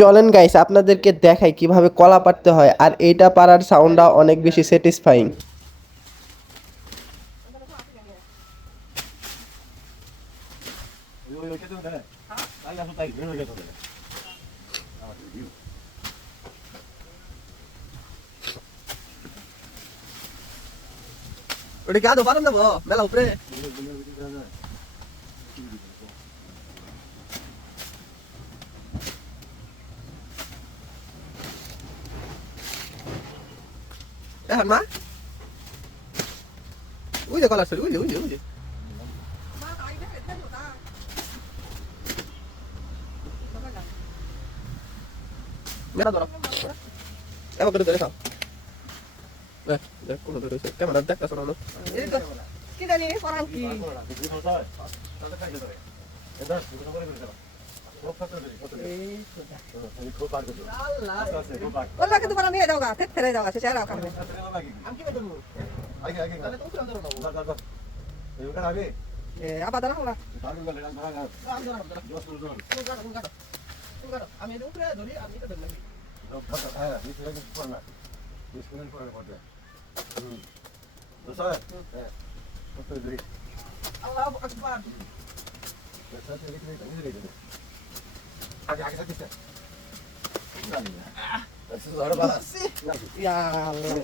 চলেন গাইস আপনাদেরকে দেখাই কিভাবে কলা পাড়তে হয় আর এইটা পাড়ার সাউন্ডটা অনেক বেশি স্যাটিসফাইং। ওটা কি আদৌ পারেন দেবো মেলা উপরে? এখন মা ওই যে কলার শরীর, ওই যে মেলা ধরো এবার করে ধরে খাও। দেখ কোনো ধরে ক্যামেরা দেখতেছ না? কি জানি করাম কি ওলা কিন্তু পারা নিয়ে যাও গা থেরে যাও গা সে চারা খাবে আমি কি করব? তাহলে তো উঠে ধরো এ আবার দাঁড়াও না আমি এটা উপরে ধরি আমি এটা ধরি আল্লাহু আকবার। ইয়া আল্লাহ